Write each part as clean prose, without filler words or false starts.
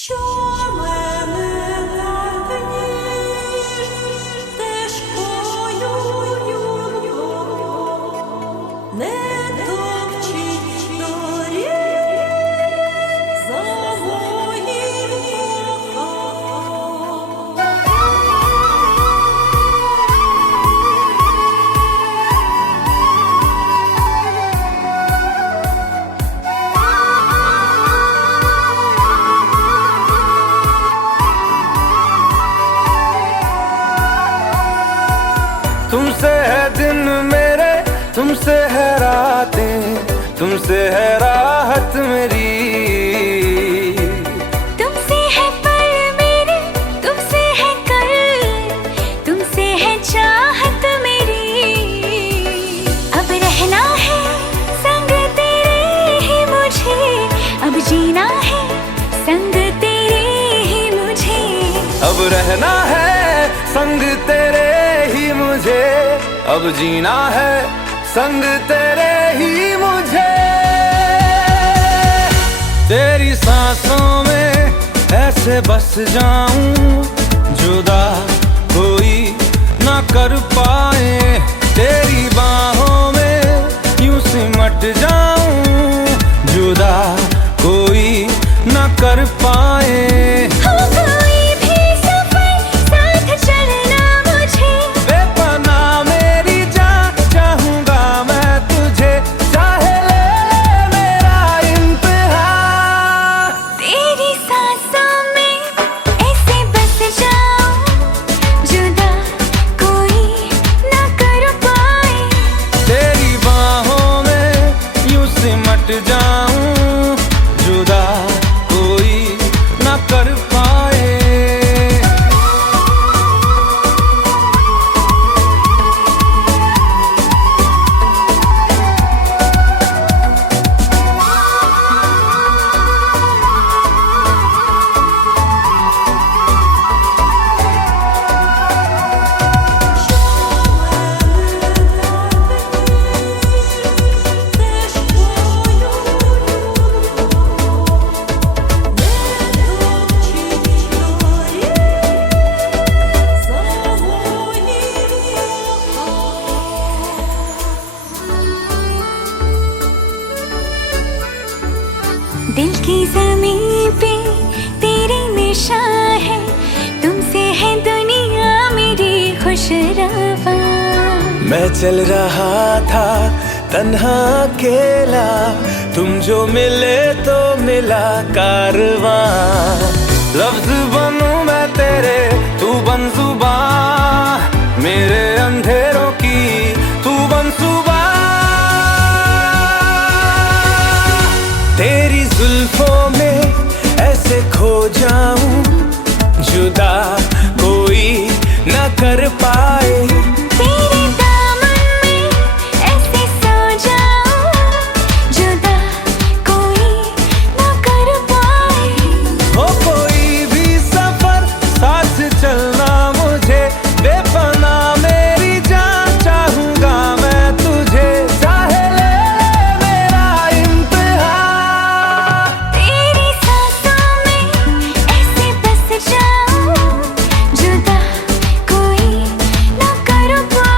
Що мене так ніж стежкою не топчіть доріг за моїм तुमसे है दिन मेरे, तुमसे है रातें, तुमसे है राहत मेरी। तुमसे है पल मेरे, तुमसे है कल, तुमसे है चाहत मेरी। अब रहना है संग तेरे ही मुझे, अब जीना है संग तेरे ही मुझे। अब रहना है संग तेरे ही मुझे, अब जीना है संग तेरे ही मुझे। तेरी सांसों में ऐसे बस जाऊं, जुदा कोई ना कर पाए। तेरी बाहों में यूं सिमट जाऊं, जुदा कोई ना कर पाए। सिमट जाऊं, जुदा कोई ना कर पाए। दिल की ज़मीं पे तेरी निशान है, तुमसे है दुनिया मेरी खुशरवा। मैं चल रहा था तन्हा अकेला, तुम जो मिले तो मिला कारवां। लफ्ज बनूं मैं तेरे, तू बन जुबां, मेरे अंधेरों की तू बन सुबह। तेरी जुल्फों में ऐसे खो जाऊं, जुदा कोई न कर पाए। तेरे दामन में ऐसे सो जाऊं, जुदा कोई न कर पाए। हो कोई भी सफर साथ चलना मुझे, बेपना मेरी जान चाहूंगा मैं तुझे। चाहे ले मेरा इम्तिहान, तेरी सांसों में ऐसे बस जाऊं, जुदा कोई न कर पाए।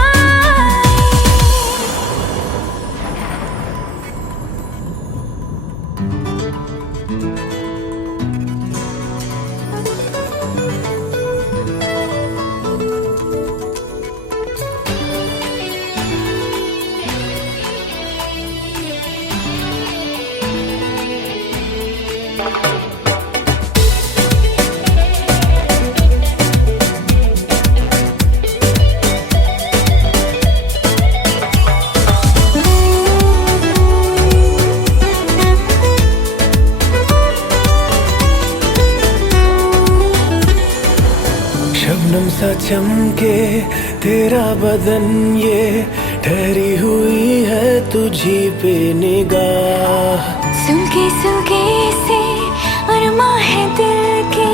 शबनम सा चमके तेरा बदन, ये ठहरी हुई है तुझी पे निगाह। सुलगे सुलगे से अरमा है दिल के,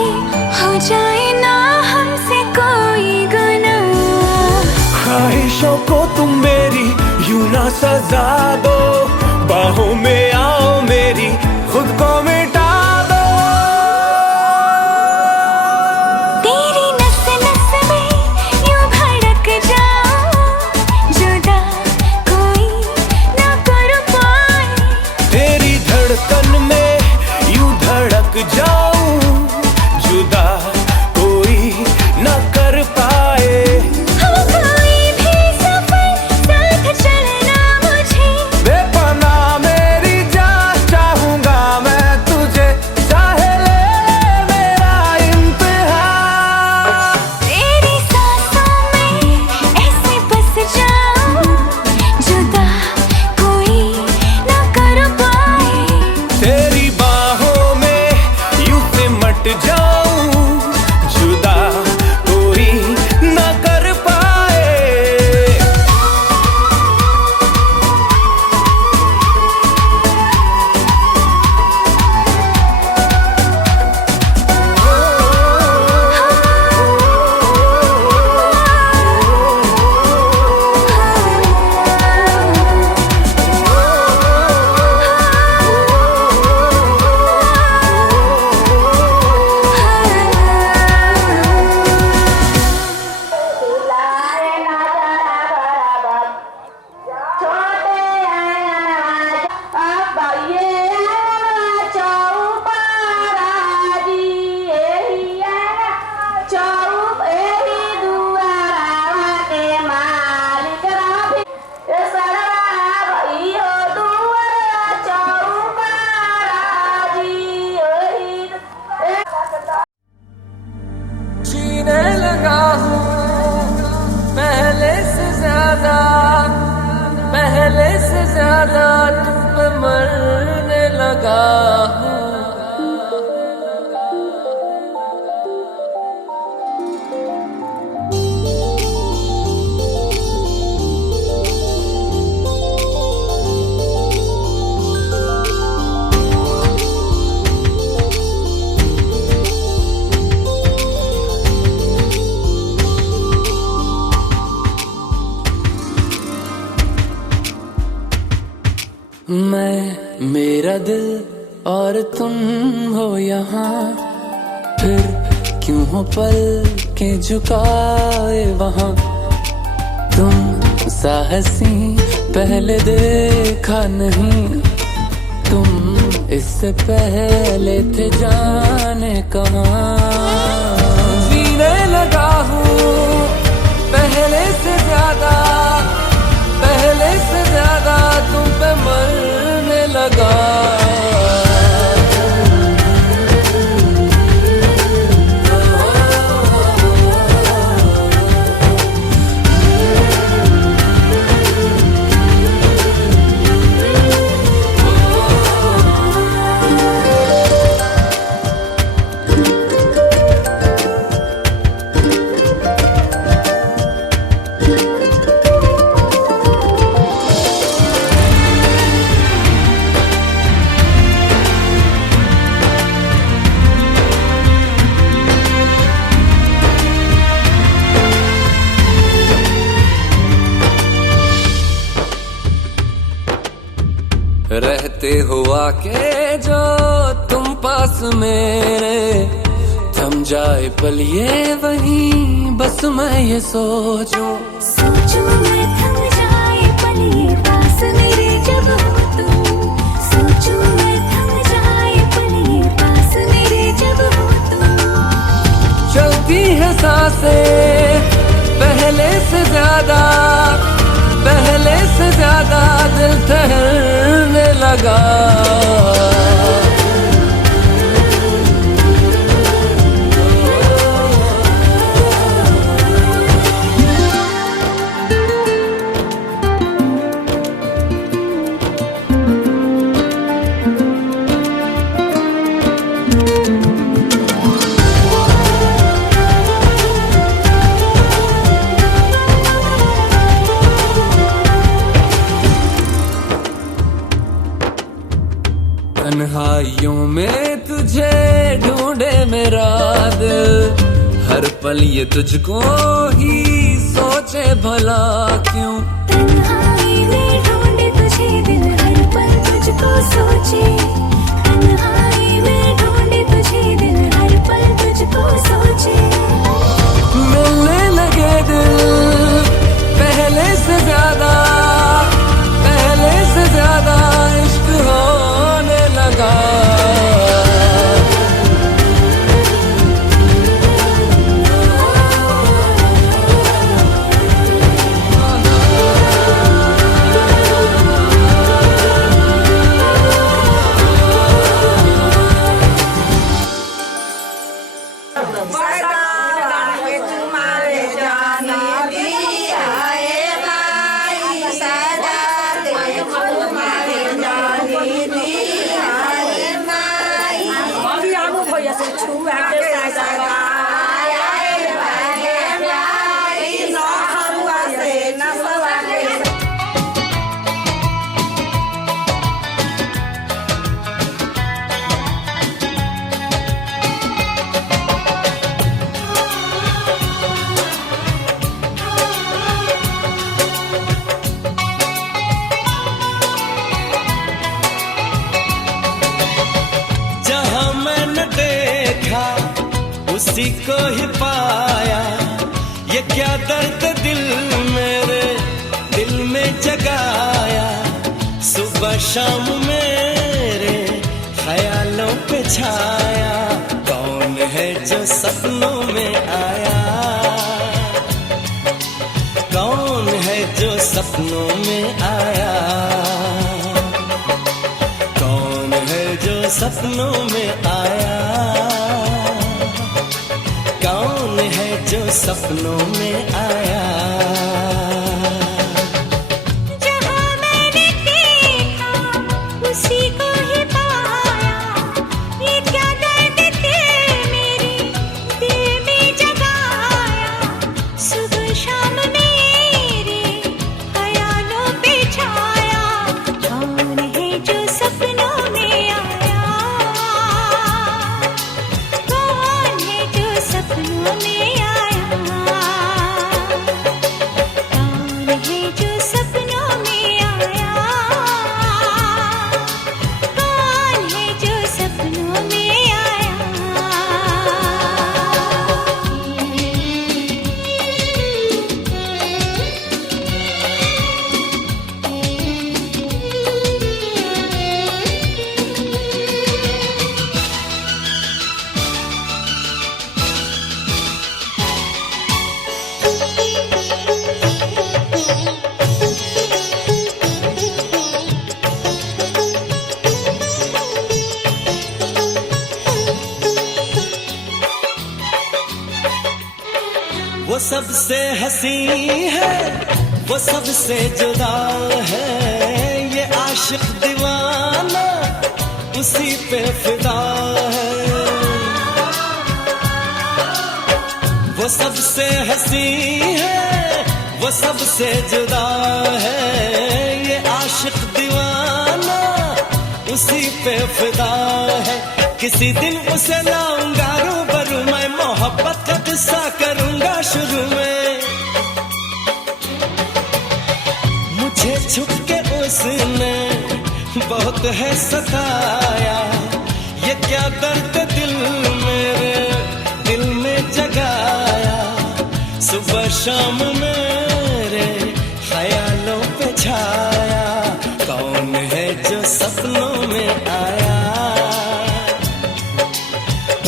हो जाए ना हमसे कोई गुनाह। ख्वाहिशों को तुम मेरी यूं ना सजा दो, बाहों में आओ मेरी खुद को मिटा दो। जाऊं जुदा कोई न कर पाए। हो कोई भी सफर साथ चलना मुझे, बेपनाह मेरी जान चाहूंगा मैं तुझे, चाहे ले मेरा इम्तिहान। तेरी सांसों में ऐसे बस जाऊं जुदा कोई ना कर पाए। तेरी बाहों में यूं सिमट जाऊं जुदा कोई न कर पाए। जीने लगा हूँ पहले से ज्यादा तुम पे मरने लगा हूँ। मैं मेरा दिल और तुम हो यहाँ, फिर क्यों हो पल के झुकाए वहाँ। तुम सा हंसी पहले देखा नहीं, तुम इससे पहले थे जाने कहाँ। जीने लगा हूँ पहले से ज्यादा तुम पे मरने लगा। रहते हुआ के जो तुम पास मेरे, थम जाए पल ये वहीं बस मैं ये सोचूं मैं थम जाए पल ये पास मेरे जब हो तुम। सोचूं मैं थम जाए पल ये पास मेरे जब हो तुम। चलती है सांसें पहले से ज्यादा दिल ठहरने लगा। तन्हाइयों में तुझे ढूंढे मेरा दिल, हर पल ये तुझको ही सोचे भला क्यों। तन्हाई में ढूंढे तुझे दिल, हर पल तुझको सोचे। तन्हाई में ढूंढे तुझे दिल, हर पल तुझको सोचे। मिलने लगे दिल पहले से ज्यादा इश्क होने लगा। उसी को ही पाया, ये क्या दर्द दिल मेरे दिल में जगाया। सुबह शाम मेरे ख्यालों पे छाया, कौन है जो सपनों में आया, कौन है जो सपनों में आया, कौन है जो सपनों में आया, कौन है जो सपनों में आया। जहाँ मैंने देखा उसी को ही पाया, ये क्या दर्द थे मेरे दिल में जगाया। सुबह शाम मेरे ख्यालों पे छाया, कौन है जो सपनों में आया, कौन है जो सपनों में आया, कौन है जो सपनों में आया, कौन है जो सपनों में आया। वो सबसे हंसी है, वो सबसे जुदा है, ये आशिक दीवाना उसी पे फिदा है। वो सबसे हंसी है, वो सबसे जुदा है, ये आशिक दीवाना उसी पे फिदा है। किसी दिन उसे लाऊंगा रूबरू, मैं मोहब्बत का किस्सा करूंगा शुरू में। मुझे छुप के उसने बहुत है सताया, ये क्या दर्द दिल मेरे दिल में जगाया। सुबह शाम मेरे ख्यालों पे छाया, कौन है जो सपनों में आया,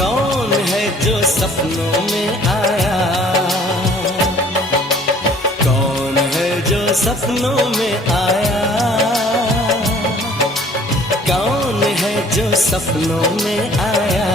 कौन है जो सपनों में आया, कौन है जो सपनों में आया, कौन है जो सपनों में आया।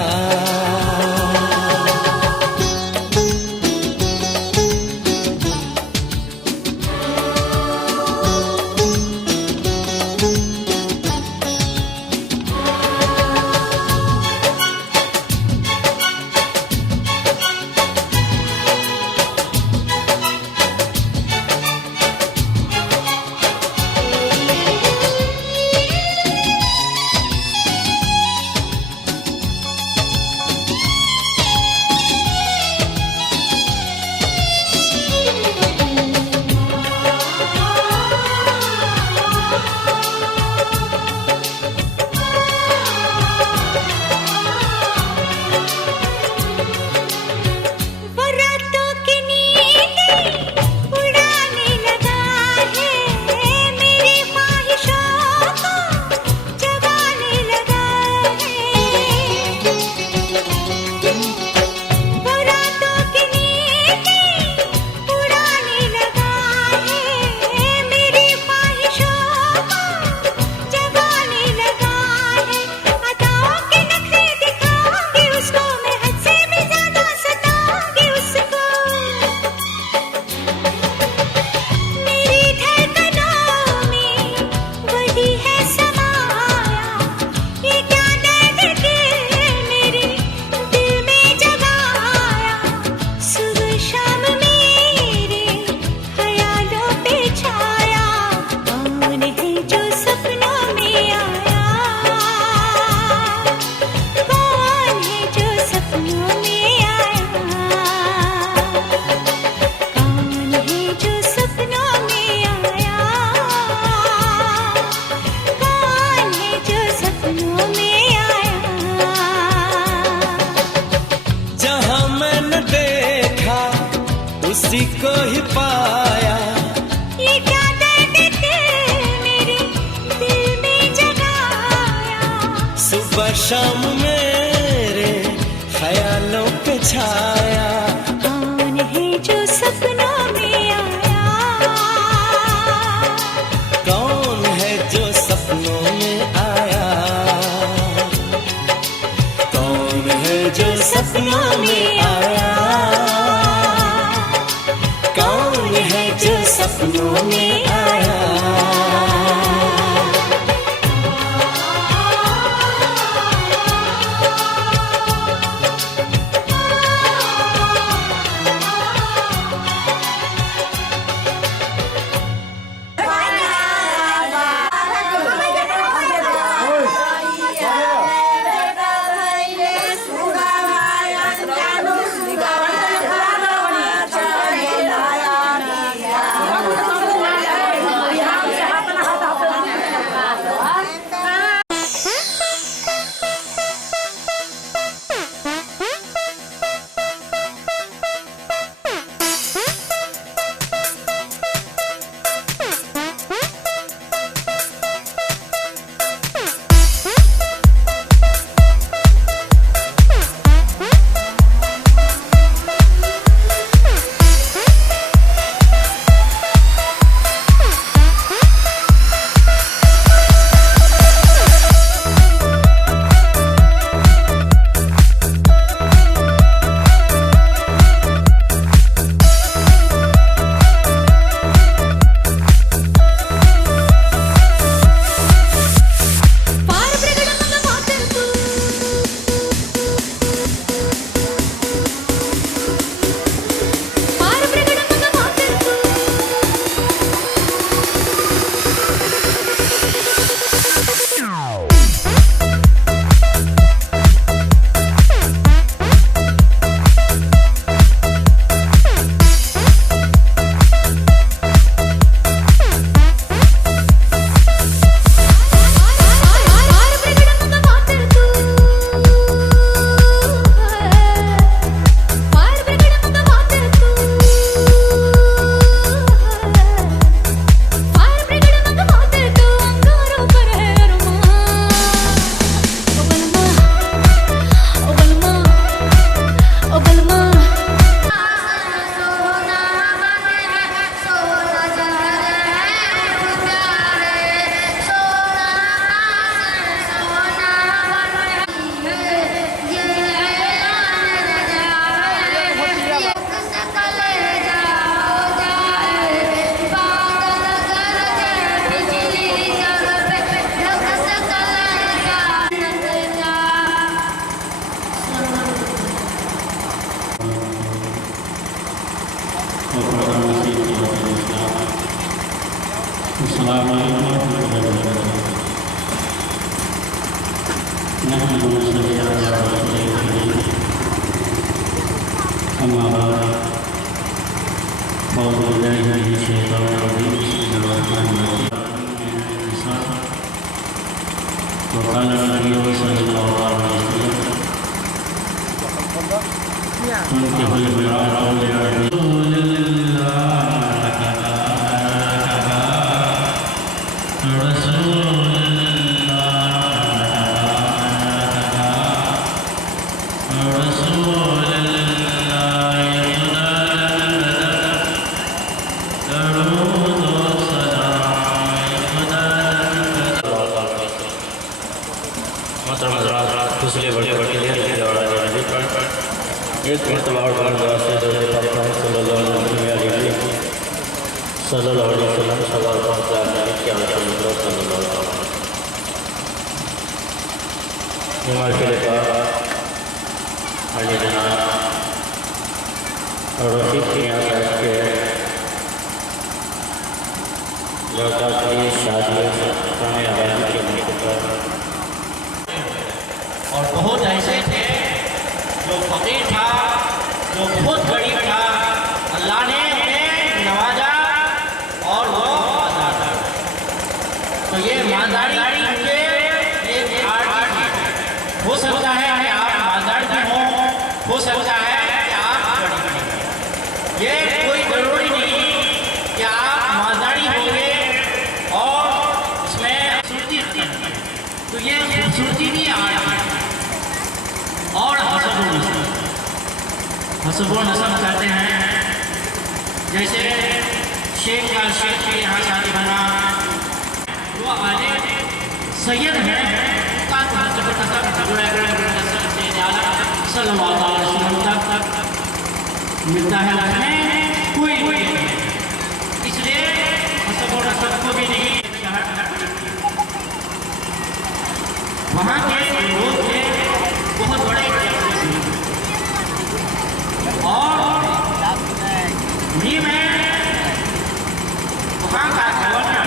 उसी को ही पाया। ये क्या दर्द दिल मेरे दिल में जगाया। सुबह शाम मेरे ख्यालों पे छाया। कौन है जो सपनों में आया। कौन है जो सपनों में आया। कौन है जो सपनों में आया। कौन है जो सपनों में आया। और बहुत ऐसे थे जो फकीर था, जो बहुत गरीब था, अल्लाह ने उन्हें नवाजा और वो आज़ाद था। तो ये मालदारी उनके एक आर्ट थी। हो सकता है कि आप मालदार भी हो सकता है कि आप गरीब हो। ये कोई हसबो नसब करते हैं। जैसे शेख का शेख के यहाँ शादी बना, वो आले सैयद है मिलता है उसमें कोई नहीं, इसलिए हसबो नसब को भी नहीं। वहाँ के लोग थे बहुत बड़े और में वहाँ का गवर्नर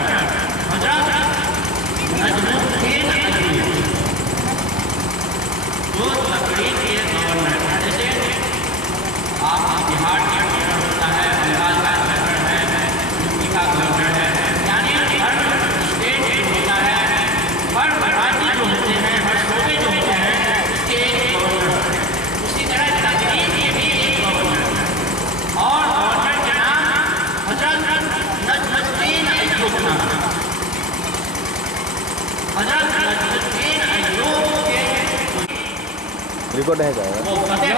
हजरत नजमुद्दीन अली, जो लकड़ी के गवर्नर, जैसे आप बिहार का गवर्नर होता है, बंगाल का गवर्नर है, यूपी का गवर्नर है, यानी हर स्टेट होता है, हर राज्य जो होते हैं, हर सूबे जो होते हैं, उसके एक गवर्नर। उसी तरह लकड़ी के भी एक गवर्नर और गवर्नर के नाम हजरत नजमुद्दीन अय्यूब नाम। हजरत नजमुद्दीन अय्यूब के रिकॉर्ड है क्या? वो फतेह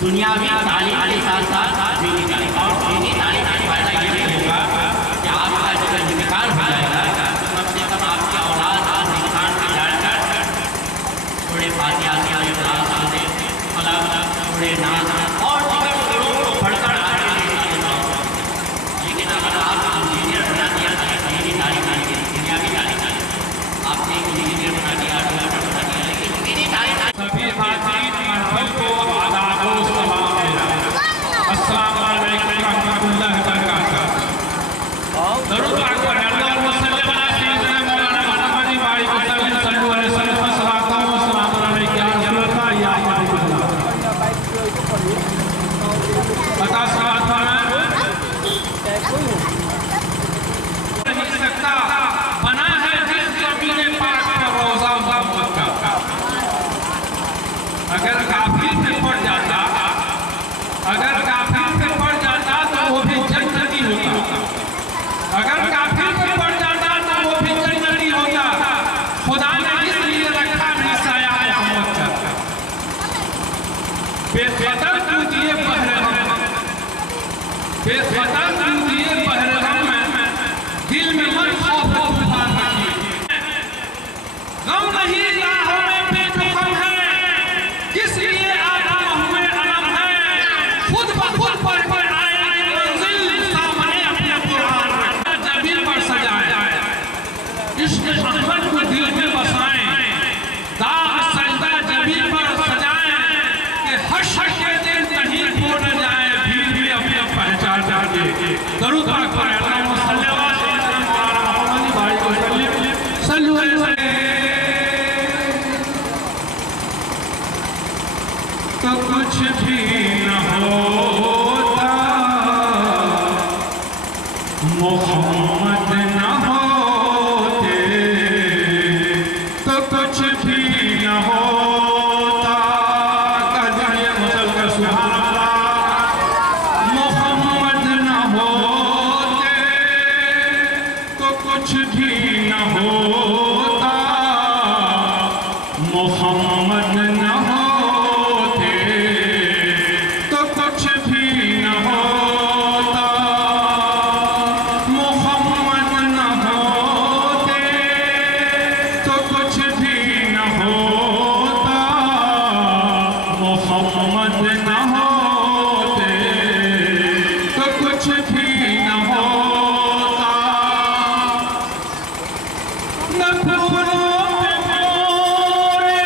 दुनियावी तालीम के साथ साथ दीनी तालीम, और दीनी तालीम का फायदा ये भी होगा कि आपका जब इंतकाल हो जाएगा कम से कम आपकी औलाद आज इंसान में जाकर थोड़े फातिहा थोड़े क्लास आते थोड़े नाज और दीगर लोगों को पढ़कर आगे लेकर जाओ। लेकिन अगर आप इंजीनियर बना दिया तो दीनी तालीम नहीं, दुनियावी तालीम आपने इंजीनियर बना दिया, डॉक्टर बना दिया, लेकिन दीनी तालीम सभी हाज़रीन महफ़िल को आदाब व सलाम मेरा। अस्सलामु अलैकुम व रहमतुल्लाहि व बरकातहू। दरूद पाक पढ़ें। अल्लाहुम्मा सल्लि अला सय्यिदिना मौलाना मुहम्मद व आलिहि वसल्लम सल्लल्लाहु अलैहि वसल्लम सलातन व सलामुन अलैका या रसूलल्लाह या हबीबल्लाह। बता सलात नहीं सकता बना है जिस ज़मीन पाक पर रोज़ा मोहम्मद का। अगर काफिर पे पड़ जाता, अगर काफिर पे पड़ जाता तो वो भी जन्नती होता, अगर काफिर पे पड़ जाता तो वो भी जन्नती होता। खुदा ने इसलिए रखा नहीं साया मोहम्मद का। बेखतर क्यों दिए बहरगम, बेखतर क्यों दिए बहरगम में, दिल में मन खौफ तूफान रखिए। गम नहीं राहों में बेदखल है, किस लिए आदम हुए अलम है। खुद ब खुद पर आए मंजिल सामने अपने कुरान रखा, जबीन पर सजाए, इश्क अहमद को दिल में बसाएं, दाग सजदा जबीन पर सजाएं कि हश्र के दिन कहीं खो न जाए, भीड़ में अपने पहचान जाए। दरूद पाक पढ़ें। अल्लाहुम्मा सल्लि अला सय्यिदिना मौलाना मुहम्मद व आलिहि वसल्लम सल्लल्लाहु अलैहि वसल्लम। तो कुछ भी न होता मोहम्मद न होते, तो कुछ भी न होता। कलिए मुसलमान सुभान अल्लाह। मोहम्मद न होते तो कुछ भी न होता, मोहम्मद न होते तो कुछ भी न होता, मोहम्मद न होते तो कुछ भी न होता, मोहम्मद न होते तो कुछ भी न होता। न फूलों पे मोरे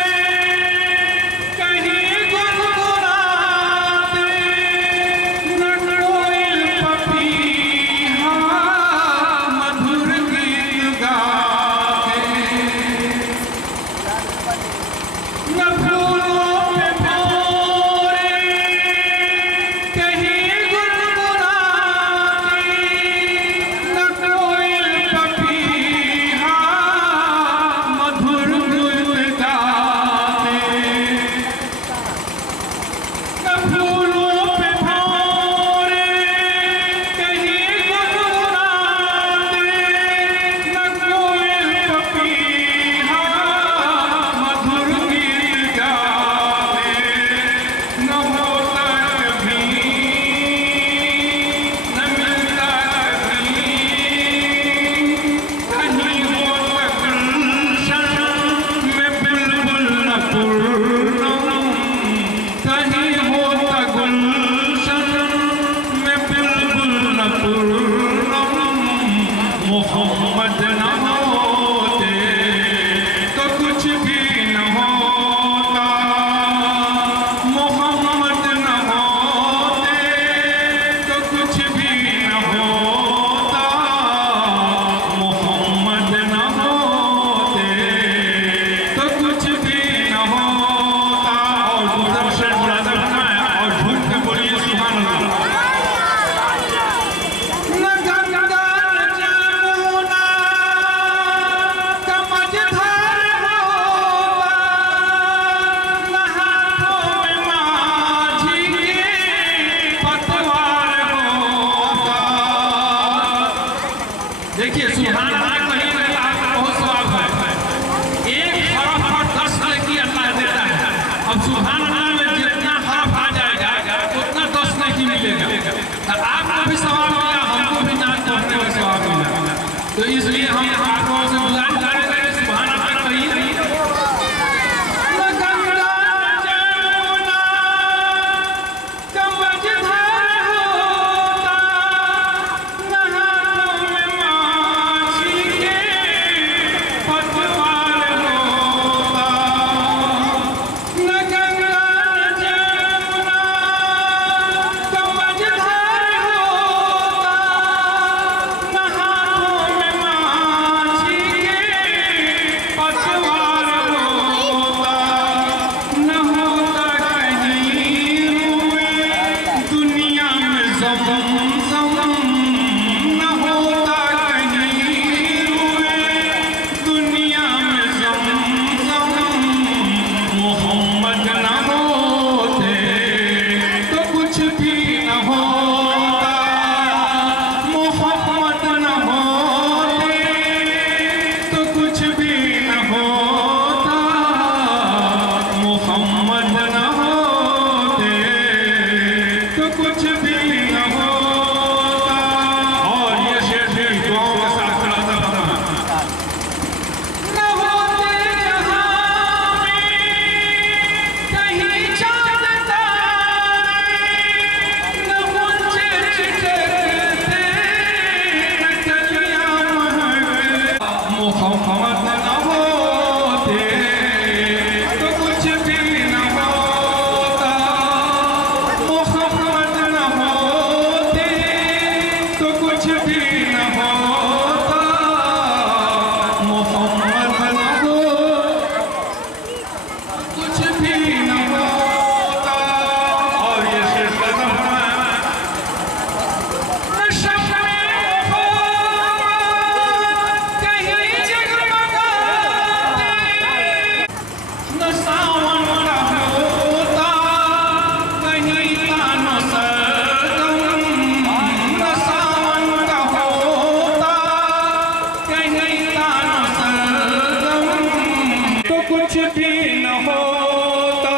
कुछ भी न होता।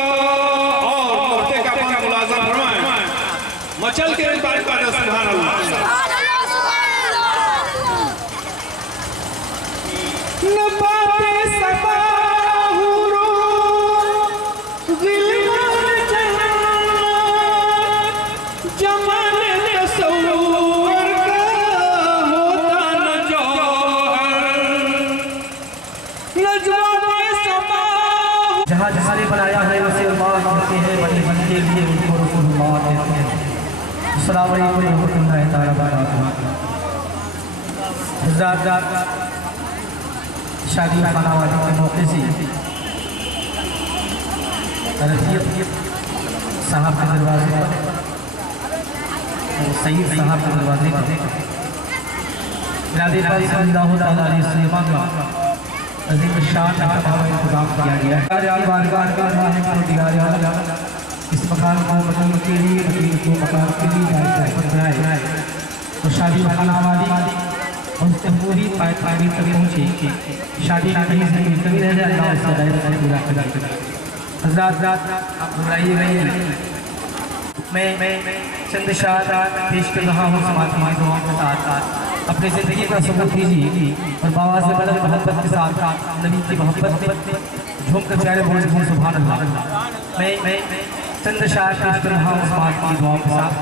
और मोर्चे का अपना मुलाज़म फरमाएं, मचल के इस बात का सुभान अल्लाह। न पाते सबा हुरो गिलमान जमान तसव्वुर का होता न जौहर नजवाने सबा। जहाँ जहाँ ने बनाया है उसे अल्लाह कहते हैं, बने बन के लिए उनको रसूलुल्लाह कहते हैं। अस्सलाम वालेकुम रहमतुल्लाहि तआला व बरकातुहू। हज़रात, शादी खाना वाले के मौके से रफ़ीक साहब के दरवाजे पर, सईद साहब के दरवाजे पर नादे पाक सल्लल्लाहु अलैहि वसल्लम का अज़ीम शान का इंतज़ाम किया गया है। बारगाह का नाम इस मकान को मदीने के लिए, मदीने को मकान के लिए बनाए तो शादी खाना वाली उनसे पूरी पायदारी तक पहुँची। शादी ना कहीं से कभी रह जाए, अल्लाह उससे दायरा पूरा करेगा। हज़रात, आप घबराइए नहीं, मैं चंद शहादत पेश कर रहा हूँ समाज दुआओं के साथ। अपनी ज़िंदगी का सबूत दीजिए और बाबा से बदल मोहब्बत के साथ नबी की मोहब्बत में झूम कर प्यारे बोल दूँ सुभान अल्लाह। मैं चंद शहादत पेश कर रहा हूँ समाज की दुआओं के साथ।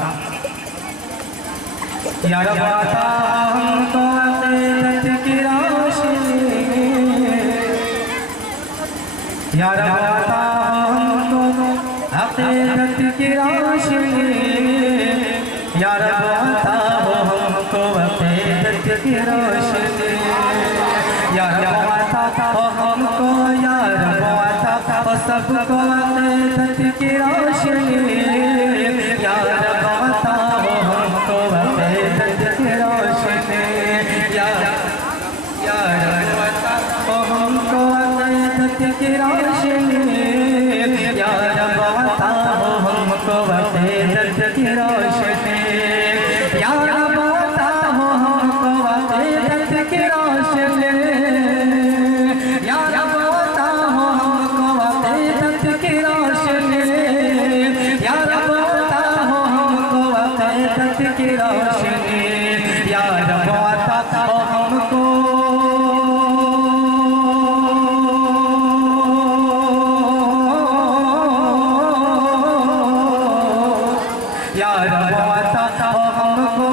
या रब आता हमको अक़ीदत की रोशनी, या रब आता हमको अक़ीदत की रोशनी, या रब आता हमको अक़ीदत की रोशनी, या रब आता हमको, या रब आता सबको अक़ीदत की रोशनी, या रब आता हमको अक़ीदत की रोशनी, या रब आता हमको अक़ीदत की रोशनी, या रब आता हमको अक़ीदत की रोशनी, या रब आता हमको अक़ीदत की रोशनी, या रब आता हमको अक़ीदत की रोशनी, या रब आता हमको अक़ीदत की रोशनी, या रब आता हमको, या रब आता हमको,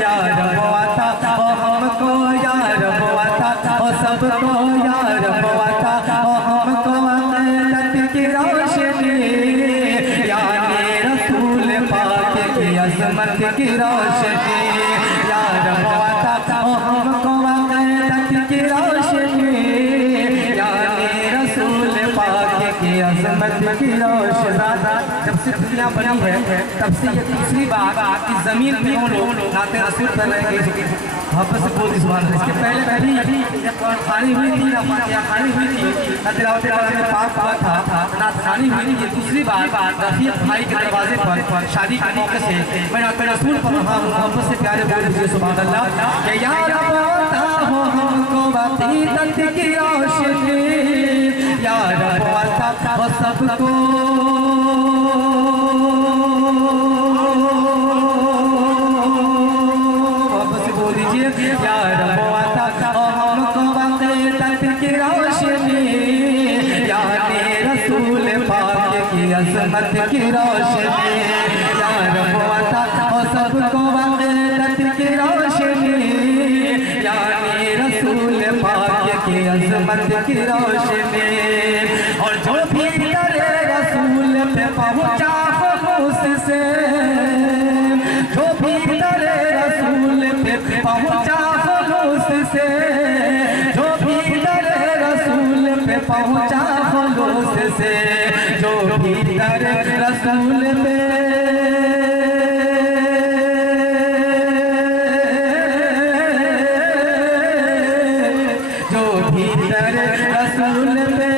या रब आता हमको, या रब आता सबको, या रब आता हमको अक़ीदत की रोशनी, यानी रसूल पाक की अज़मत की रोशनी, या रब आता हमको अक़ीदत की रोशनी, यानी रसूल पाक की अज़मत की रोशनी। जब से दुनिया बनी है तब से ये दूसरी बात कि ज़मीन में हम लोग नाते रसूल कर रहे हैं। वापस से बोल सुभान अल्लाह। इसके पहले जब खानी हुई थी, या खानी हुई थी, तिलावत में पाक हुआ था, नात खानी हुई थी। ये दूसरी बात रफ़ीक भाई के दरवाजे पर शादी के मौके से मैं नाते रसूल पर मोहब्बत से प्यारे बोल दीजिए सुभान अल्लाह। कि या रब आता हो हमको अक़ीदत की रोशनी, या रब आता हो सबको, वापस से बोल दीजिए, या रब आता हो हमको अक़ीदत की रोशनी, यानी रसूल पाक की अज़मत की रोशनी, या रब आता हो सबको अक़ीदत की रोशनी, यानी रसूल पाक की अज़मत की रोशनी। और जो भी करे रसूल पे पहुँचा हो उससे, जो भी करे रसूल पे पहुँचा हो उससे, जो भी करे रसूल पे पहुँचा हो उससे, जो भी करे रसूल पे, जो भी करे रसूल पे,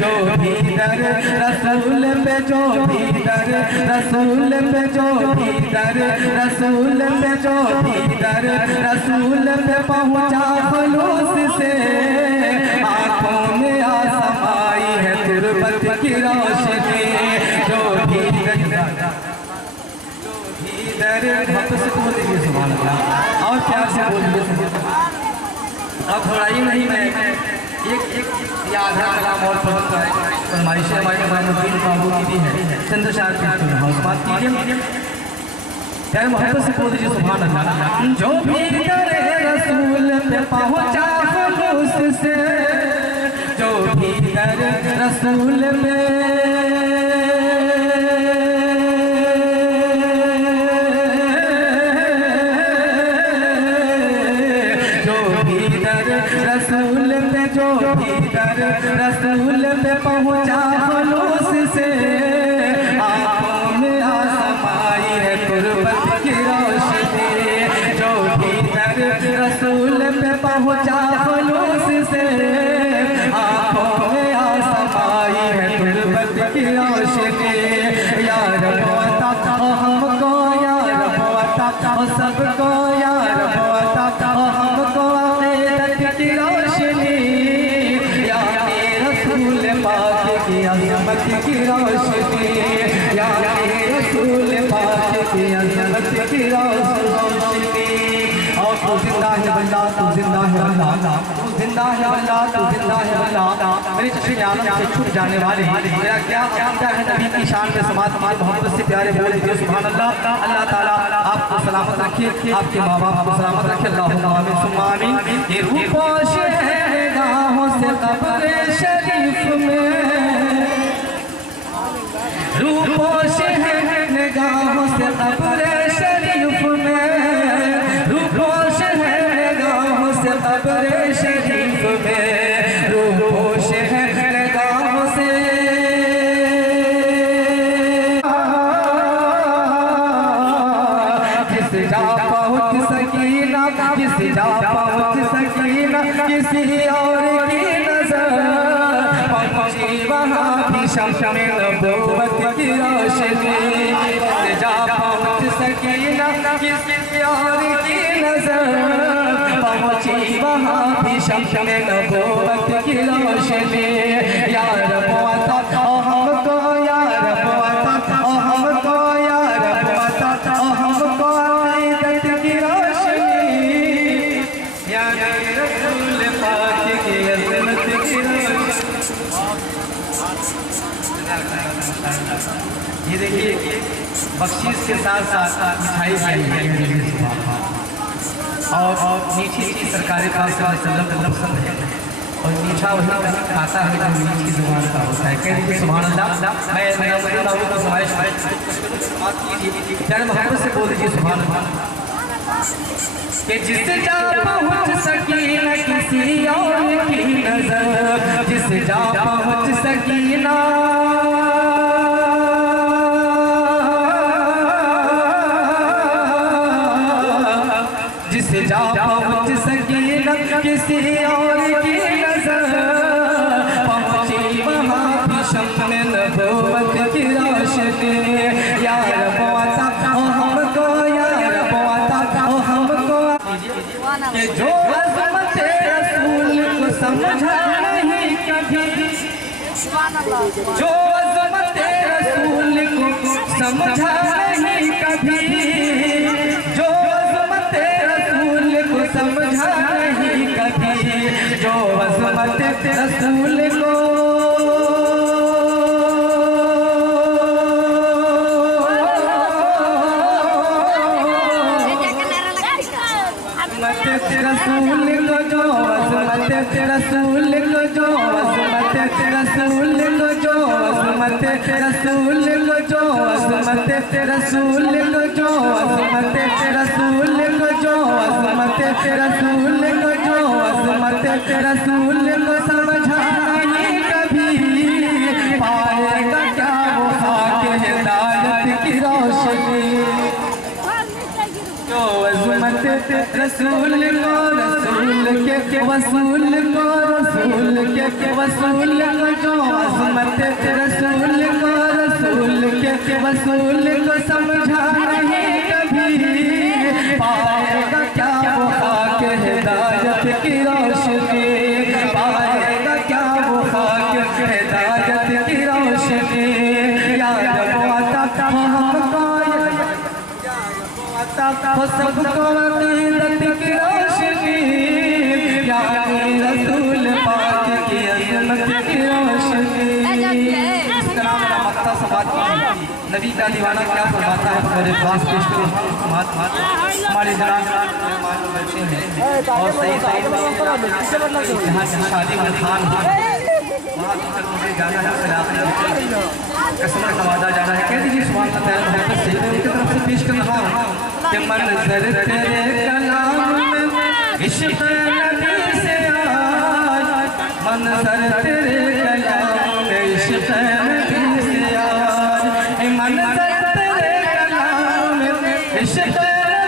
जो भी डर रसूल पे जो भी डर रसूल पे जो भी डर रसूल पे जो भी डर रसूल पे पहुँचा खुलूस से आँखों में आसमाई है तुरबत की रोशनी जो भी डर हम तो से बोल दीजिए सुभान अल्लाह और प्यार से बोल दीजिए अब थोड़ा ही नहीं मैं एक आधा कलाम और पढ़ूंगा फरमाइश हमारे मानुद्दीन बाबू की भी है चंद्रशाह की बात कीजिए प्यार मोहब्बत से बोल दीजिए सुभान अल्लाह जो भी डर रसूल पे पहुंचा खुलूस से जो भी डर रसूल पे रसूल पे जो भी डर रसूल पे पहुँचा खुलूस से आँखों में आसमाई है तुरबत की रोशनी जो भी डर रसूल पे पहुँचा खुलूस से आँखों में आसमाई है तुरबत की रोशनी या रब अता हमको या रब अता सबको या रब अता हमको की रोशनी या रसूल पाक की अज़मत की रोशनी या रसूल पाक की अज़मत की रोशनी और तू जिंदा है अल्लाह तू जिंदा है अल्लाह तू जिंदा है अल्लाह तू जिंदा है अल्लाह मेरे चश्मे आलम से छूट जाने वाले मेरा क्या अक़ीदा है नबी की शान में समात मोहब्बत से प्यारे बोल दीजिए सुभान अल्लाह अल्लाह ताला आपको सलामत रखे आपके माँ बाप को सलामत रखे अल्लाहुम्मा आमीन सुम्मा आमीन ये रूपोश है निगाहों से क़ब्र शरीफ में रूपोश है निगाहों से क़ब्र शरीफ में रूपोश है निगाहों से क़ब्र शरीफ में रूपोश है निगाहों से जिस जा पहुँच सकीना जिस जा पहुँच सकीना किसी और की नजर पहुँची वहाँ भी शम्स-ए नबूवत की रोशनी जिस जा पहुँच सकीना किसी और की नजर पहुँची वहाँ भी शम्स-ए नबूवत की रोशनी या रब अता हमको या रब अता हमको या रब अता हमको अक़ीदत की रोशनी या रसूल पाक की अज़मत की रोशनी ये देखिए बख्शीश के साथ साथ मिठाई आई है और मीठी चीज़ सरकार पाक सल्लल्लाहु अलैहि वसल्लम पसंद है और मीठा वही खाता है जो मीठ की जुबान का होता है कह दीजिए सुभान अल्लाह मैं नबी बाबू को फरमाइश प्यारे मोहब्बत से बोल दीजिए सुभान अल्लाह कि जिस जा पहुँच सकीना किसी और की नजर जिस जा पहुँच सकीना जिस जा पहुँच सकीना किसी और की नजर पहुँची वहाँ भी शम्स-ए नबूवत की रोशनी या रब अता हमको या रब अता हमको कि जो अज़मत रसूल को समझा नहीं कभी जो अज़मत रसूल को समझा नहीं कभी जो अज़मत रसूल को समझा नहीं कभी जो अज़मत रसूल को रसूल को जो अज़मत रसूल को जो अज़मत रसूल को जो अज़मत रसूल को जो अज़मत रसूल को जो अज़मत रसूल को जो अज़मत रसूल को जो अज़मत रसूल को समझा नहीं कभी पाएगा क्या वो खाक हिदायत की रोशनी जो अज़मत रसूल को रसूल के वसूल को रसूल के वसूल को जो अजमत रसूल के वसूल को समझा नहीं कभी पाएगा क्या वो खाक हिदायत की रोशनी पाएगा क्या वो खाक हिदायत की रोशनी याद आता हमको वो सबको अकीदत की रोशनी रसूल पाक की अज़मत की रोशनी। इस तरह मेरा मक्ता समाज नबी का दीवाना क्या फरमाता है मेरे पास पेश करें हमारे जनाब बैठे हैं और सही यहाँ की शादी में खान वहाँ मुझे जाना है कसम नवाजा जाना है कह दीजिए सुभान अल्लाह की तरफ से पेश कर रहा हूँ कि मंज़र तेरे कलाम में इश्क़ नबी से आज मंज़र तेरे कलाम में इश्क़ नबी से आज मंज़र तेरे कलाम में इश्क़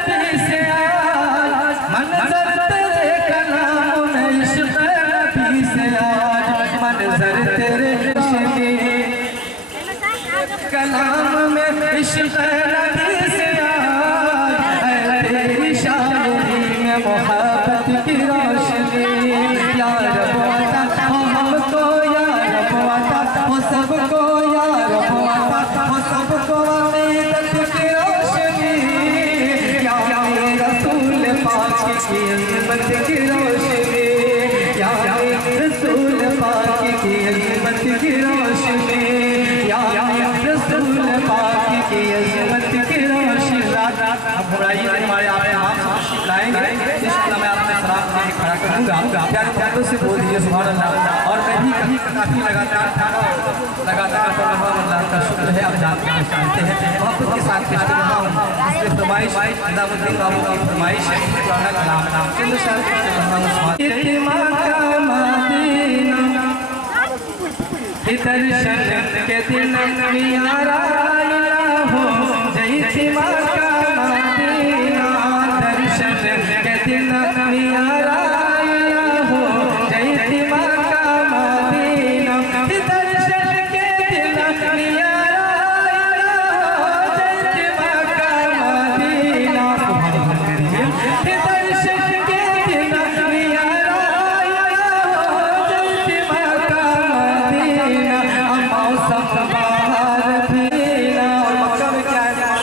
नबी से आज मंज़र तेरे कलाम में इश्क़ नबी से आज मंज़र तेरे कलाम में इश्क़ नबी से मोहब्बत की रोशनी या रब आता हमको या रब आता हो सबको या रब आता हो सबको अकीदत की रोशनी या रसूल पाक की अज़मत की रोशनी या रसूल पाक की अज़मत की रोशनी या रसूल पाक की अज़मत की रोशनी। अब बुराई हमारे आप लाएंगे इंशाअल्लाह मैं आपने सलाम के खड़ा करूँगा प्यारे प्यारों से बोल दीजिए सुभान अल्लाह। और मैं भी कभी काफ़ी लगातार अल्लाह का शुक्र है आप जानते हैं मोहब्बत के साथ पेश कर रहा हूँ इसमें फरमाइश निज़ामुद्दीन बाबू की फरमाइश है पुराना कलाम नाम चंद शायर पेश कर रहा हूँ दर्शन के दिन यारा हो जय सिमा का मदीना दर्शन के दिन यारा हो जय सिमा का मदीना दर्शन के दिन यारा हो जय सिमा का मदीना दर्शन के दिन यारा हो जय सिमा का मदीना मौसम बाहर पीना मक्का में क्या है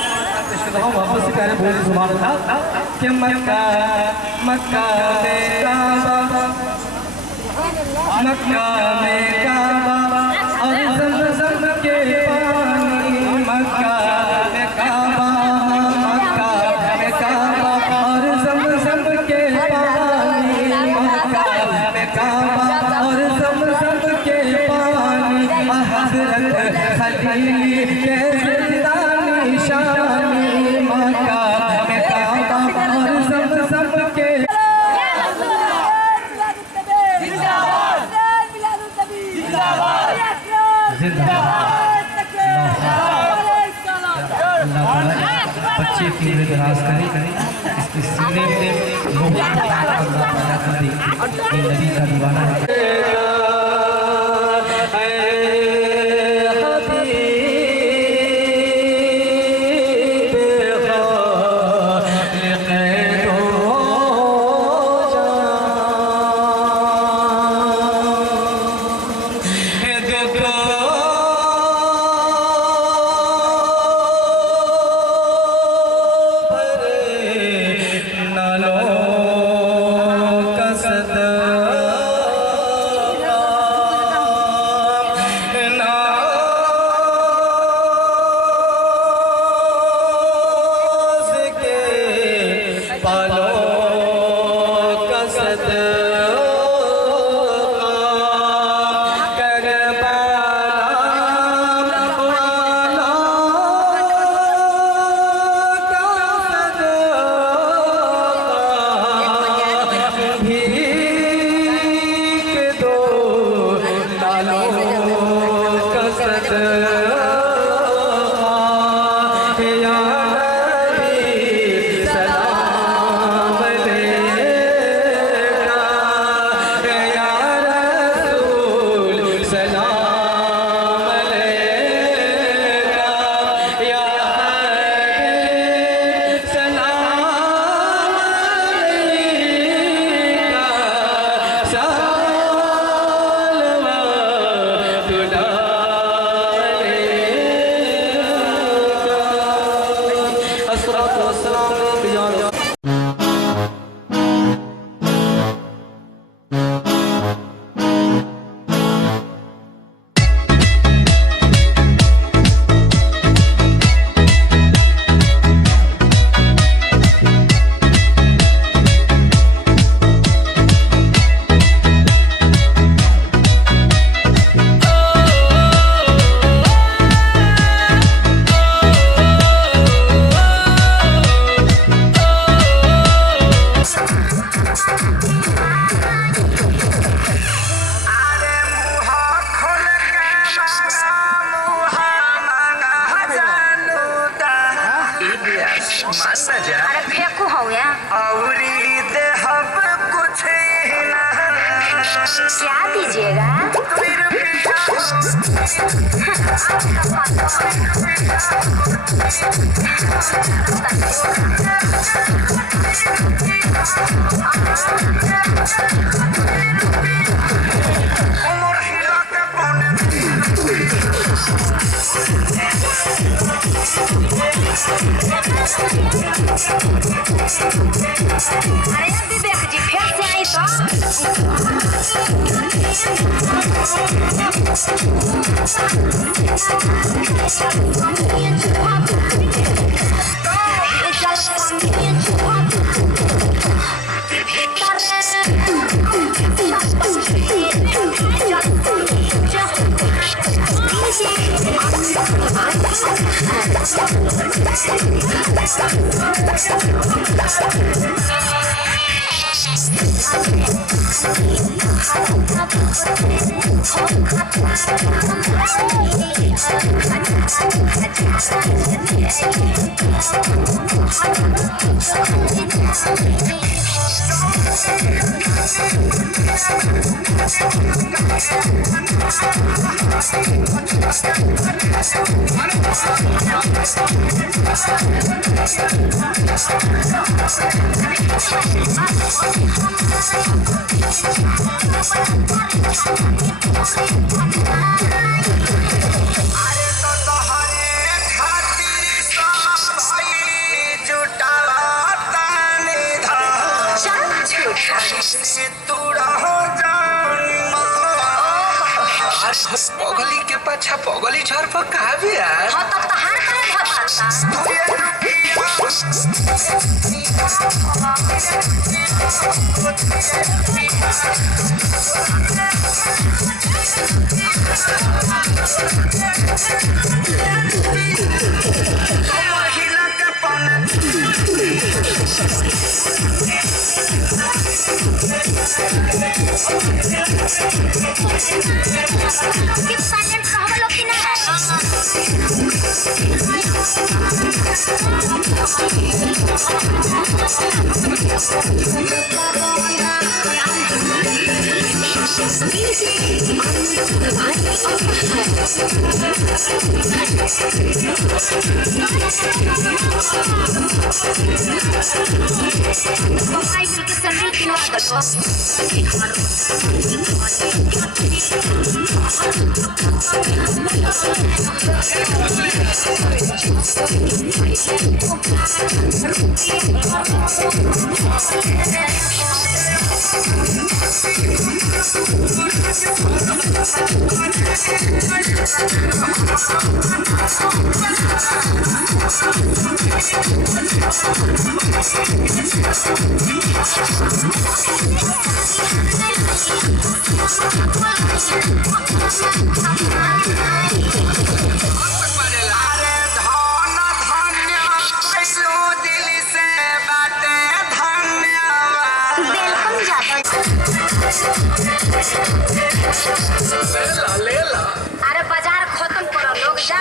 वापस से कह रहे बोले सुभान अल्लाह कि मक्का मक्का में काबा मक्का में काबा और ज़मज़म के पानी मक्का में काबा मक्का में काबा और ज़मज़म के पानी मक्का में काबा और ज़मज़म के पानी हज़रत खलील के ज़िंदा निशानी मक्का में काबा और ज़मज़म के बच्चे की दराज करें इसके सीने में नबी का दीवाना है। मान ना जा। अरे फेंकू हो या औरी देहब कुछ ही ना। क्या दीजिएगा? अरे विवेक जी फिर से आई पगली के पाछा पगली झर पर कहा भी यार। हाँ तब तो हर अरे बाजार खत्म करो लोग जा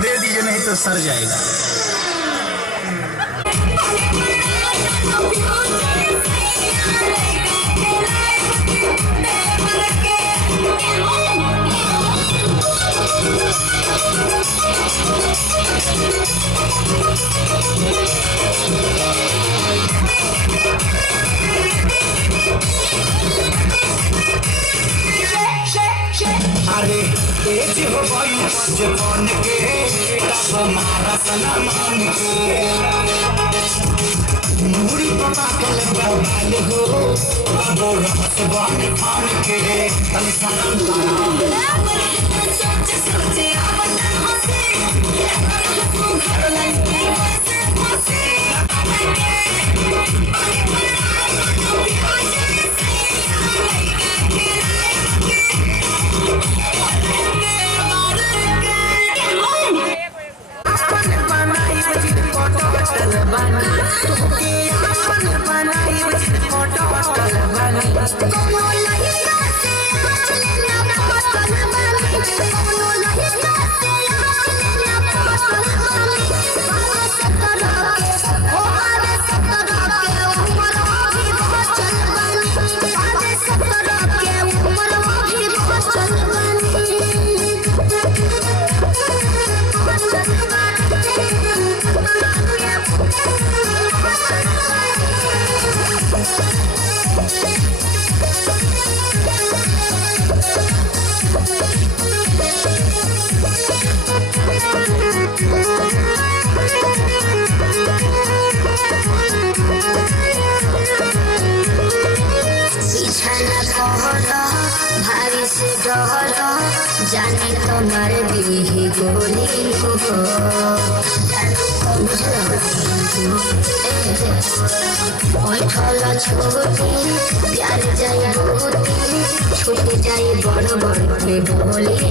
दे दीजिए नहीं तो सर जाएगा। अरे तेज हो गई बचपन के तब हमारा सलामान के मुड़ी पपा के बवाल हो अब रहत बन खान के तन सलाम भारी से डर जाने तुम्हार दी गोली बैठल छोटी प्यार जाए बहुती छूट जाए बड़ बड़ बोली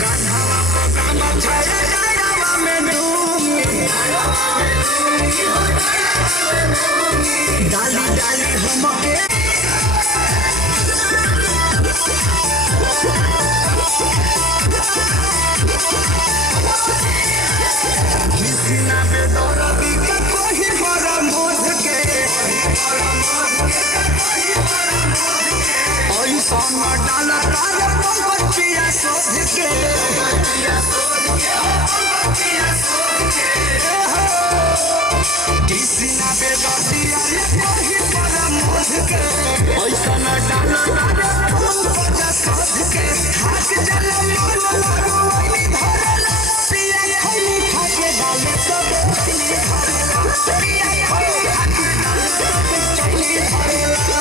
गाना सोना डाला तारे पंपतिया सोध के किसी ना बेदतिया ये कहीं पर मोद के ऐसा ना डाला तारे पंपतिया सोध के हाथ जल मन लगवाई धरला पिया खली खाके डाले सब चली धरला पिया खली खाके डाले सब चली धरला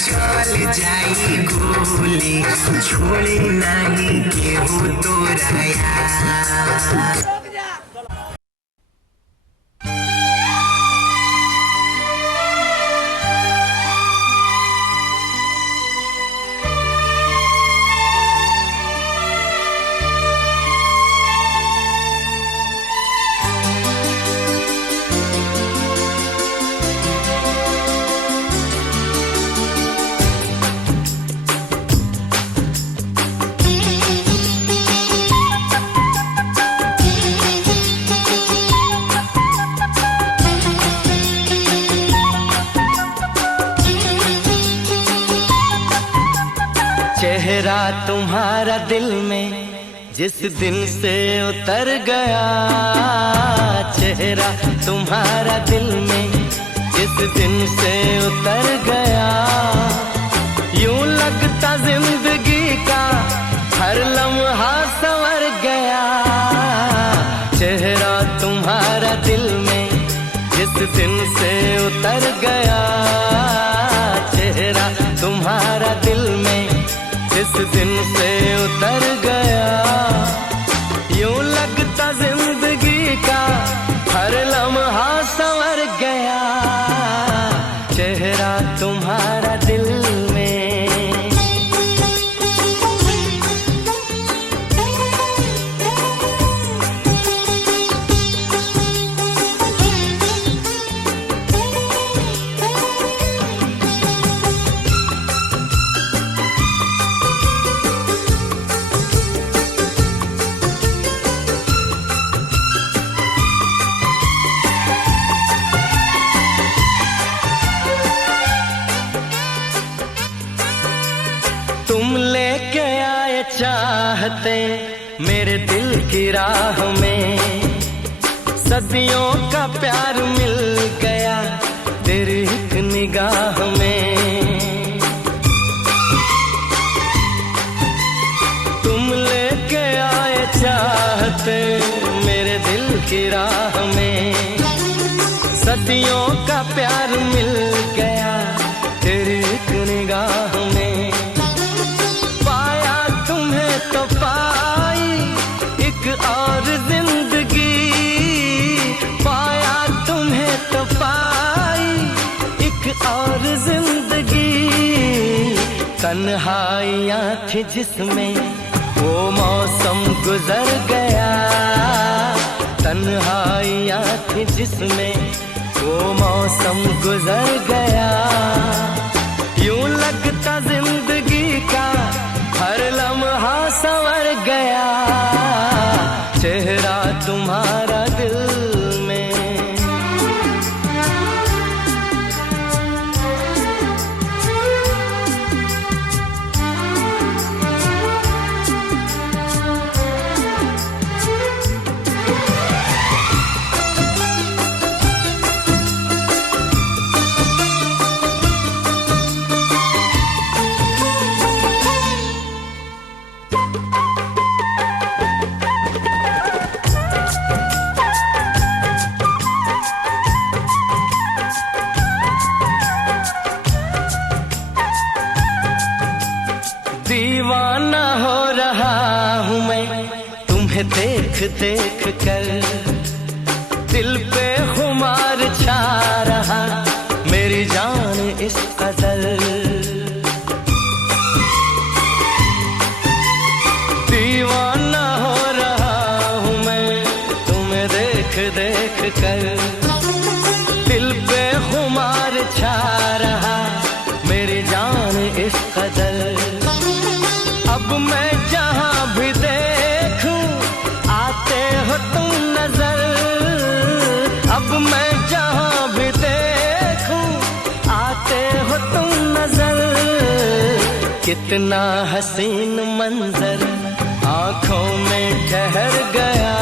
चल जाई गोली छोड़ी नहीं केहू तोरा यार। चेहरा तुम्हारा दिल में जिस दिन से उतर गया, चेहरा तुम्हारा दिल में जिस दिन से उतर गया, यूं लगता जिंदगी का हर लम्हा संवर गया। चेहरा तुम्हारा दिल में जिस दिन से उतर गया, चेहरा तुम्हारा दिल में जिस दिन से उतर गया, यूं लगता जिंदगी का हर लम्हा संवर गया। चेहरा तुम्हारा दिल में। तुम लेके आए चाहते मेरे दिल की राह में, सदियों का प्यार मिल गया तेरी एक निगाह में। तुम लेके आए चाहते मेरे दिल की राह में, सदियों का प्यार मिल गया तेरी एक निगाह में। तो पाई एक और जिंदगी, एक और जिंदगी तन्हाइयाँ थी जिसमें वो मौसम गुजर गया, तन्हाइयाँ थी जिसमें वो मौसम गुजर गया। यूं लगता जिंदगी का हर लम्हा संवर गया, चेहरा तुम्हारा दिल में। दीवाना हो रहा हूँ मैं तुम्हें देख देख कर, दिल पे खुमार छा रहा मेरी जान इस कदर। दीवाना हो रहा हूँ मैं तुम्हें देख देख कर, दिल पे खुमार छा रहा मेरी जान इस कदर। अब मैं जहाँ भी देखूं आते हो तुम नजर, अब मैं जहाँ भी देखूं आते हो तुम नजर। कितना हसीन मंजर आँखों में ठहर गया,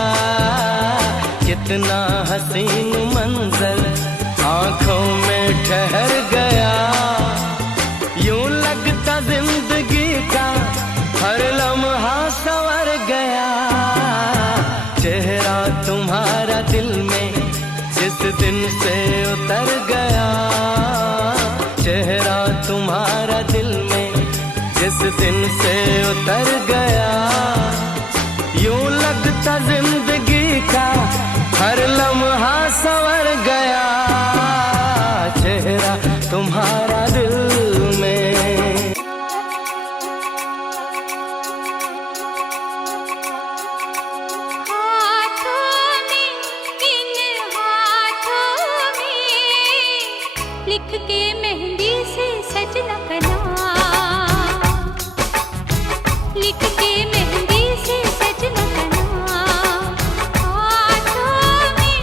कितना हसीन मंजर आँखों में ठहर गया। यूं लगता जिंदगी का हर लम्हा संवर गया, चेहरा तुम्हारा दिल में जिस दिन से उतर गया, चेहरा तुम्हारा दिल में जिस दिन से उतर गया। यूं लगता जिंदगी का हर लम्हा संवर गया, चेहरा तुम्हारा दिल में। लिख के मेहंदी से सजना का नाम, लिख के मेहंदी से सजना का नाम। हाथों में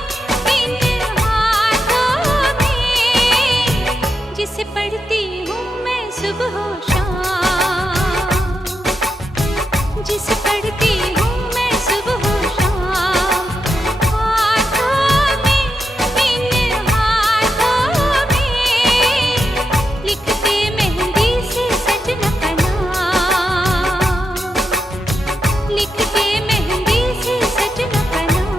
इन हाथों में जिसे पढ़ती हूँ मैं सुबह शाम, जिसे पढ़ती हूँ मैं सुबह शाम। हाथों में इन हाथों लिखते मेहंदी से सजना का नाम, लिखते मेहंदी से सजना का नाम।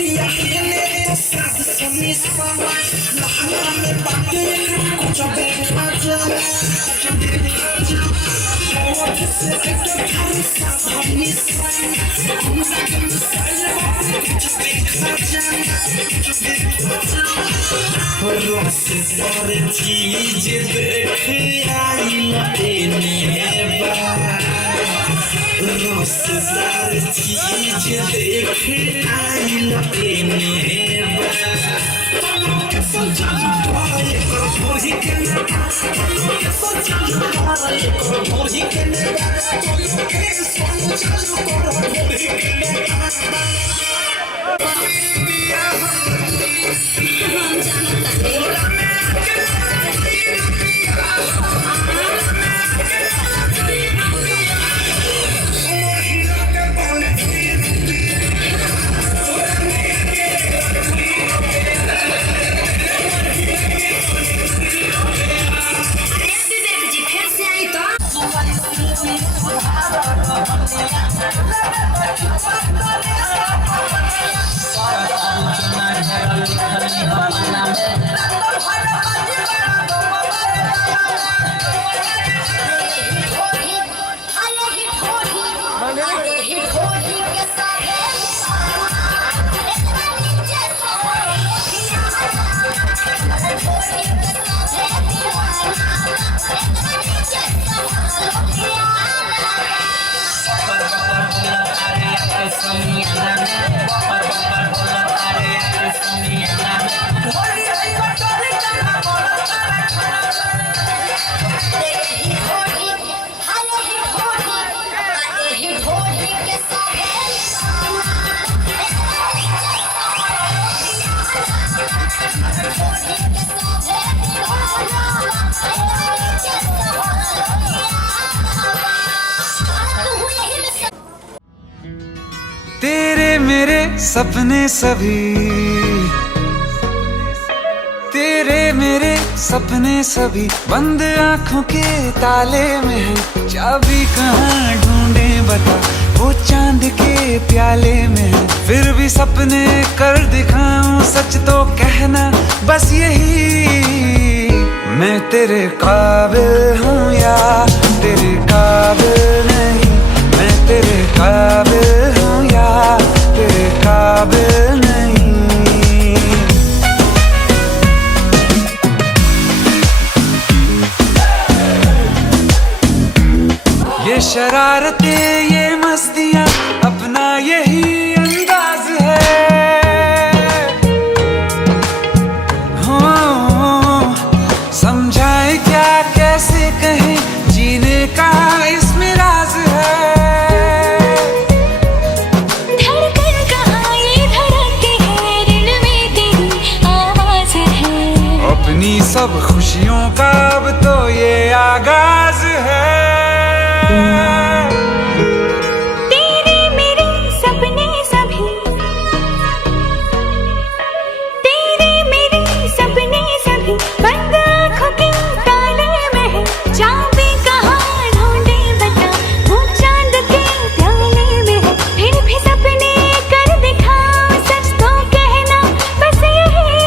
Yeah. चीज देख आई लटेने रोसदार चीज देख आई लटेने तेरे मेरे सपने सभी, तेरे मेरे सपने सभी बंद आंखों के ताले में है। चाबी कहाँ ढूंढे बता, वो चांद के प्याले में है। फिर भी सपने कर दिखाऊं, सच तो कहना बस यही, मैं तेरे काबिल हूँ या तेरे काबिल नहीं। मैं तेरे काबिल हूँ या तेरे काबिल नहीं। ये शरारतें ये मस्तियाँ अपना यही अंदाज है। हो समझाए क्या कैसे कहें, जीने का इसमें राज है। धड़कन कहाँ ये धड़कती है, दिल में तेरी आवाज है। अपनी सब खुशियों का अब तो ये आगाज है। तेरे मेरे सपने सभी, तेरे मेरे सपने सभी बंद आँखों के ताले में है। चाबी कहाँ ढूंढे बता, वो चांद के प्याले में है। फिर भी सपने कर दिखाओ, सच तो कहना बस यही,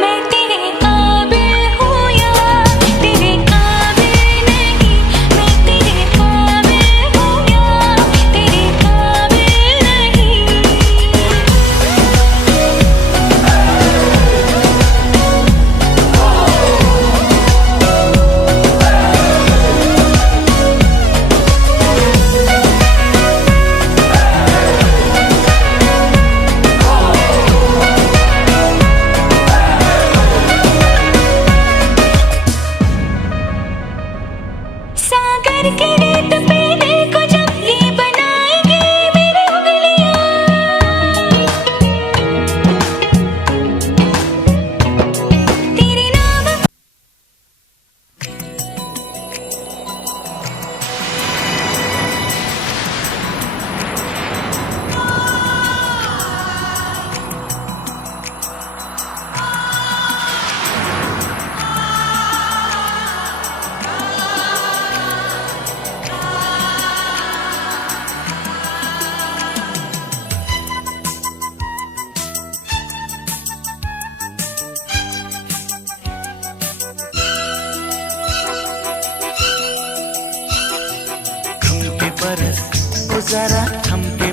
मैं तेरे काबिल हूँ या तेरे काबिल नहीं। मैं तेरे काबिल हूँ या तेरे काबिल नहीं। सागर के रेत पे देखो जब ये बनाएंगे मेरी उंगलियां, तेरे नाम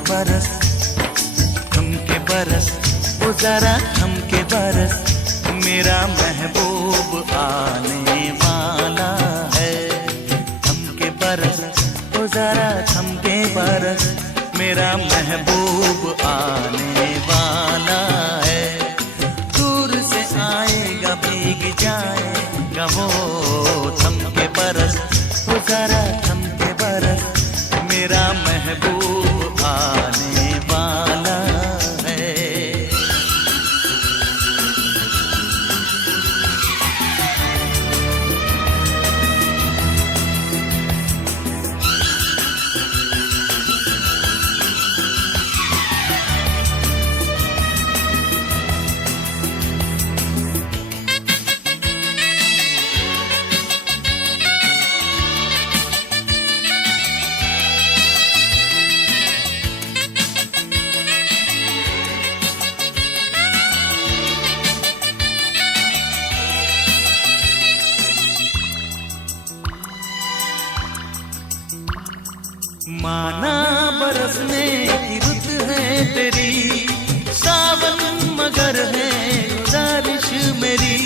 बरस, थम के बरस, ओ जरा थम के बरस, मेरा महबूब आने वाला है। थम के बरस, ओ जरा थम के बरस, मेरा महबूब आने वाला है। दूर से आएगा भीग जाएगा वो, थम के बरस, ओ जरा थम के बरस, मेरा महबूब आने वाला है। माना बरसने की रुत है तेरी, सावन मगर है गुजारिश मेरी।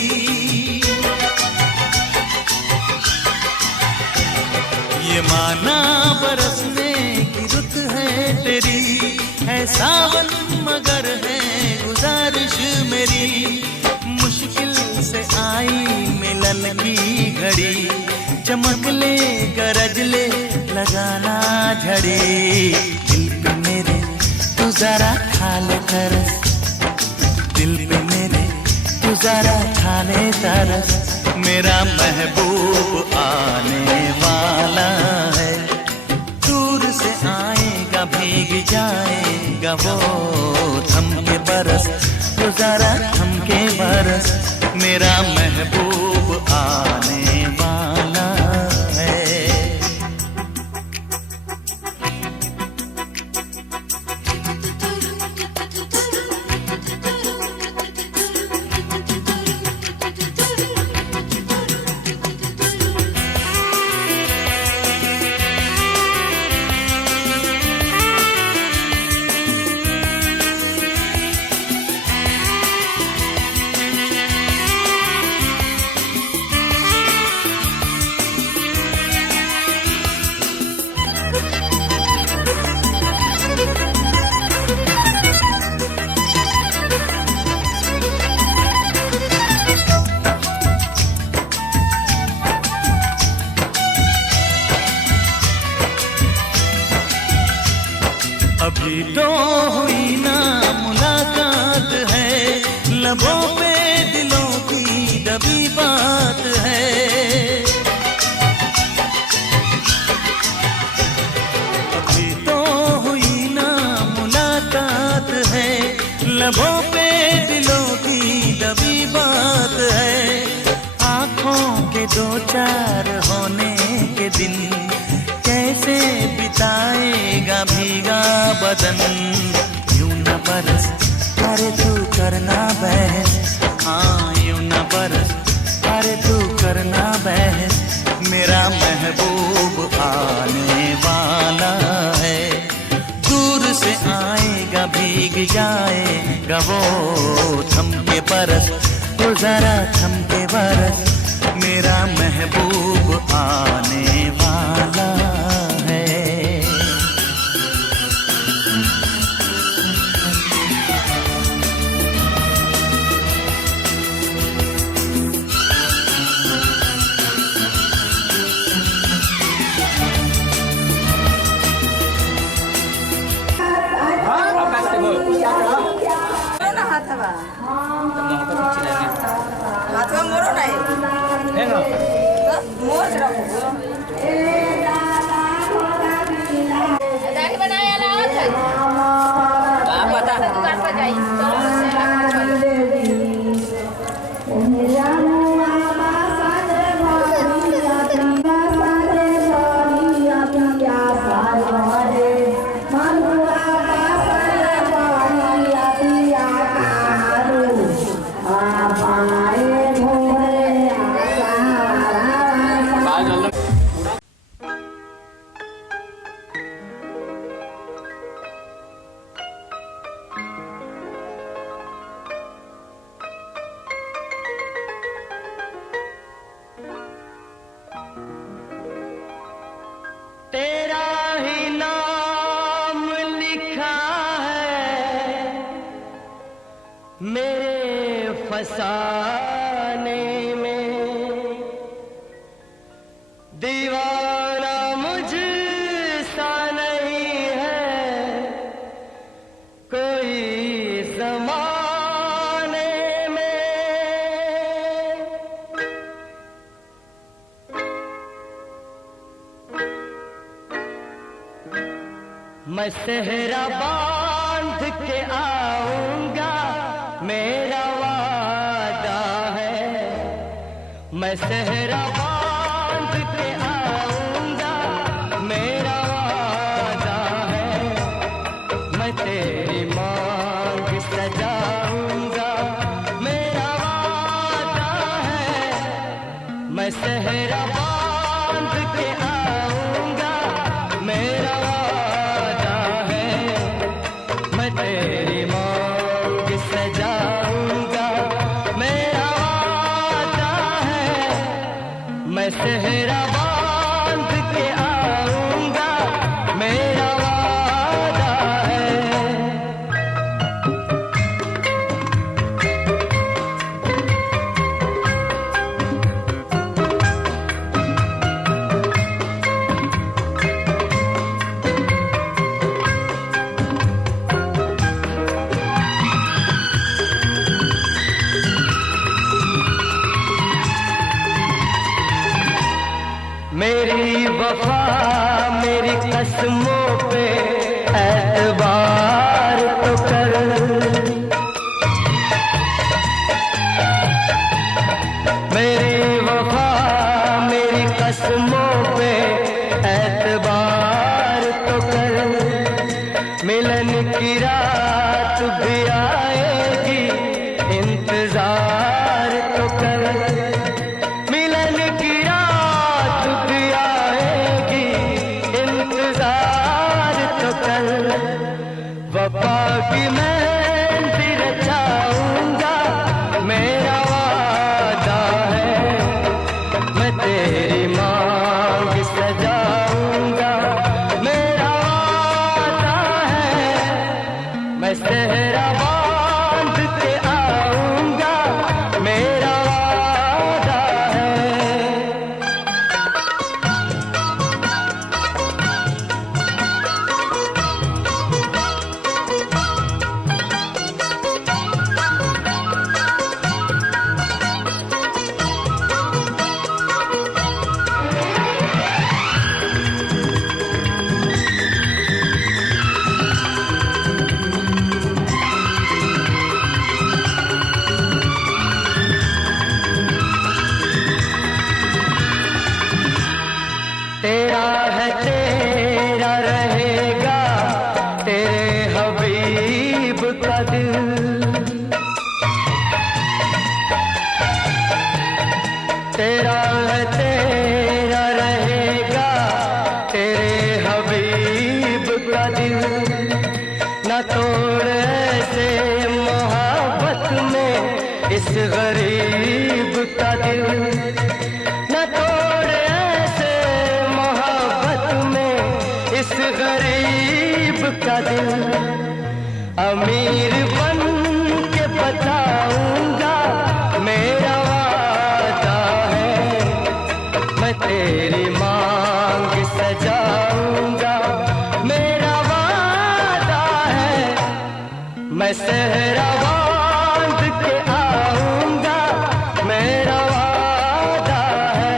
ये माना बरसने की रुत है तेरी, है सावन मगर है गुजारिश मेरी। मुश्किल से आई मिलन की घड़ी, चमक ले गरज ले लगाना झड़ी। दिल पे मेरे तू जरा खा ले तरस, दिल पे मेरे तू जरा खा ले तरस, मेरा महबूब आने वाला है। दूर से आएगा भीग जाएगा वो, थम के बरस, तू जरा थम के बरस, मेरा महबूब आने वाला है। अभी तो हुई ना मुलाकात है, लबों पे दिलों की दबी बात है। अभी तो हुई ना मुलाकात है, लबों पे दिलों की दबी बात है। आँखों के दो चार होने के दिन, कैसे बिताएगा भीगा बदन। यूं न बरस, अरे तू करना बहस, हाँ यूं न बरस, अरे तू करना बहस, मेरा महबूब आने वाला है। दूर से आएगा भीग जाएगा वो, थम के बरस, तो जरा थम के बरस, मेरा महबूब आने वाला है। हाथवा मोरो नहीं है ना, मोर रखो दाढ़ी बनाया ना है आप बता दुकान पर जाई फसाने में दीवाना मुझसा नहीं है कोई ज़माने में। मैं सेहरा बांध के आऊंगा मेरा वादा है। मैं सेहरा बांध के आऊंगा मेरा वादा है। मैं तेरी मांग सजाऊंगा मेरा वादा है। मैं सेहरा बांध के आऊंगा मेरा वादा है। मैं तेरी मांग सजाऊंगा मेरा वादा है। मैं सेहरा बांध के आऊंगा मेरा वादा है। मेरी वफा मेरी कसमों पे एतबार तो कर। मेरी वफा मेरी कसमों पे एतबार तो कर। मिलन की रात भी आएगी इंतजार तो कर। मिलन की रात भी आएगी इंतजार तो कर। वफा की मेहंदी रचाऊंगा मेरा वादा है। मैं तेरी मांग सजाऊंगा मेरा वादा है। मैं सेहरा बांध के आऊंगा मेरा वादा है। तेरा है तेरा रहेगा तेरे हबीब का दिल। तेरा है तेरा रहेगा तेरे हबीब का दिल। न तोड़ ऐसे मोहब्बत में इस गरीब का दिल। न तोड़ ऐसे मोहब्बत में इस गरीब का दिल। अमीर बन के बताऊंगा मेरा वादा है। मैं तेरी मांग सजाऊंगा मेरा वादा है। मैं सेहरा बांध के आऊंगा मेरा वादा है।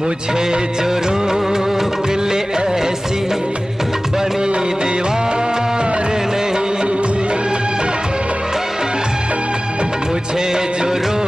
मुझे जो रोक ले ऐसी बनी दीवार नहीं। मुझे जो रोक